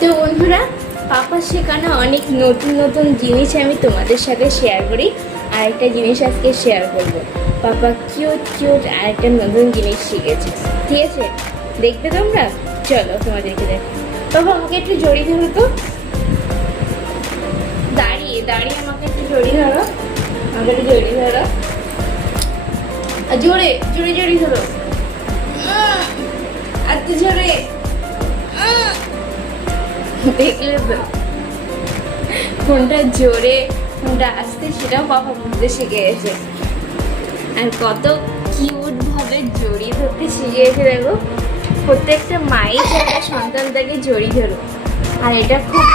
তো বন্ধুরা, পাপার শেখানো অনেক নতুন নতুন জিনিস আমি তোমাদের সাথে শেয়ার করি। আরেকটা জিনিস আজকে শেয়ার করব। পাপা কিউট কিউট আরেকটা নতুন জিনিস শিখেছে, ঠিক আছে? দেখবে তোমরা? চলো তোমাদেরকে দেখো। বাবা আমাকে একটু জড়ি ধরো তো, দাঁড়িয়ে দাঁড়িয়ে আমাকে একটু জড়ি ধরো, আমাকে একটু জড়ি ধরো, জোরে জোরে জড়ি ধরো, এত জোরে। দেখলে তো কোনটা জোরে কোনটা আসতে সেটাও বাবা বুঝতে শিখে গেছে। আর কত কিউট ভাবে জড়িয়ে ধরতে শিখে গেছে দেখো। প্রত্যেকটা মাই একটা সন্তান তাকে জড়িয়ে ধরো, আর এটা খুব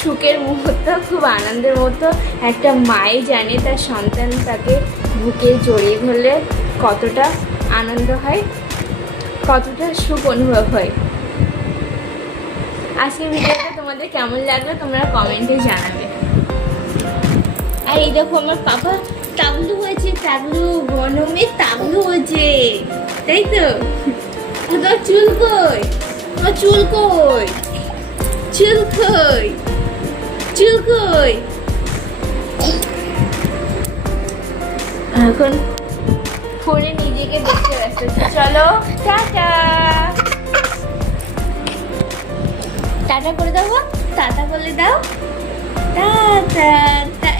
সুখের মুহূর্ত, খুব আনন্দের মুহূর্ত। একটা মাই জানে তার সন্তান তাকে বুকে জড়িয়ে ধরলে কতটা আনন্দ হয়, কতটা সুখ অনুভব হয়। আজকের ভিডিওটা তোমাদের কেমন লাগলো তোমরা কমেন্টে জানাবে। আর এই দেখো আমার পাপা তাবলু হয়েছে, তাবলু গরমে তাবলু হয়েছে, তাই তো? তোর চুল কই, তোমার চুল কই, চুল কই, চুল কই? এখন ফোনে নিজেকে দেখতে ব্যস্ত। চলো টাটা, টাটা করে দাও, টাটা করে দাও, টাটা।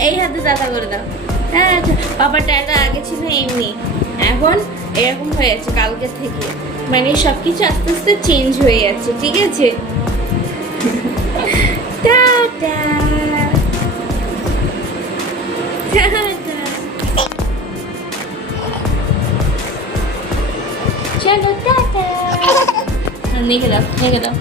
এই হাতে টাটা করে দাও, টাটা। বাবার টাটা আগে ছিল এমনি, এখন এরকম হয়ে যাচ্ছে কালকে থেকে। মানে সবকিছু আস্তে আস্তে চেঞ্জ হয়ে যাচ্ছে, ঠিক আছে? টাটা টাটা, চলো টাটা। লিখে দাও, লিখে দাও।